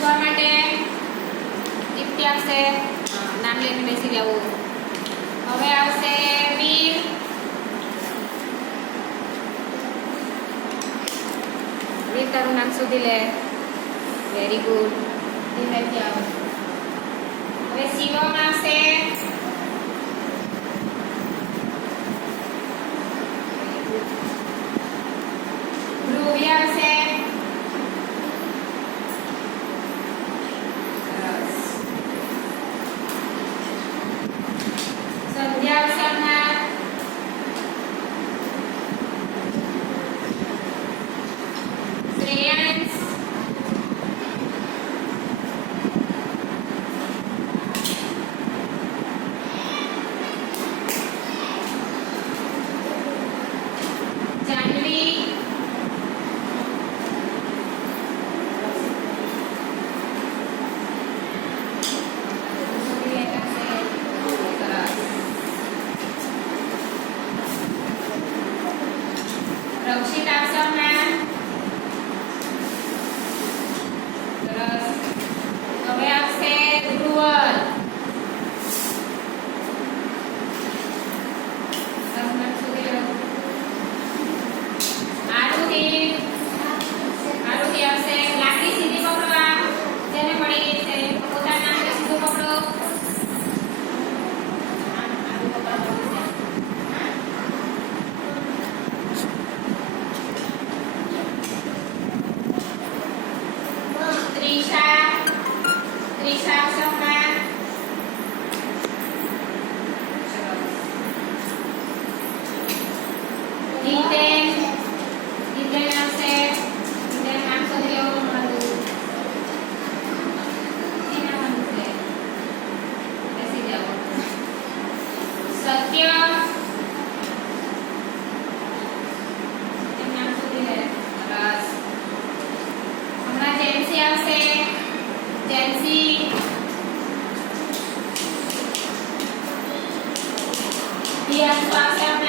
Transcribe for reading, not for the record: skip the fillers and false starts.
શોધવા માટે દીપ્તિ આવશે. નામ લઈને બેસી જવું. હવે આવશે વીર. વીર તારું નામ શોધી લે. Very good. ધીરેથી આવો. હવે શિવમ આવશે. ધ્રુવી આવશે. સંધ્યા આવશે હમણાં. શ્રેયાંશ. જાનવી. રક્ષિત આવશે હમણાં. સરસ. હવે આવશે ધ્રુવલ. નામ શોધી લો. આરુતિ. આરુતિ આવશે. લાકડી સીધી પકડવા. જેને પડી ગઈ છે પોતાના નામને સીધું પકડો. ત્રિષા. ત્રિષા આવશે હમણાં. જીતેન. જીતેન આવશે. જીતેન નામ શોધી લેવું મારું. જી નામ છે. બેસી જાઓ. સત્ય. નામ શોધી લે. સરસ. હમણાં જેન્સી આવશે. જેન્સી. ધ્યાન આવશે.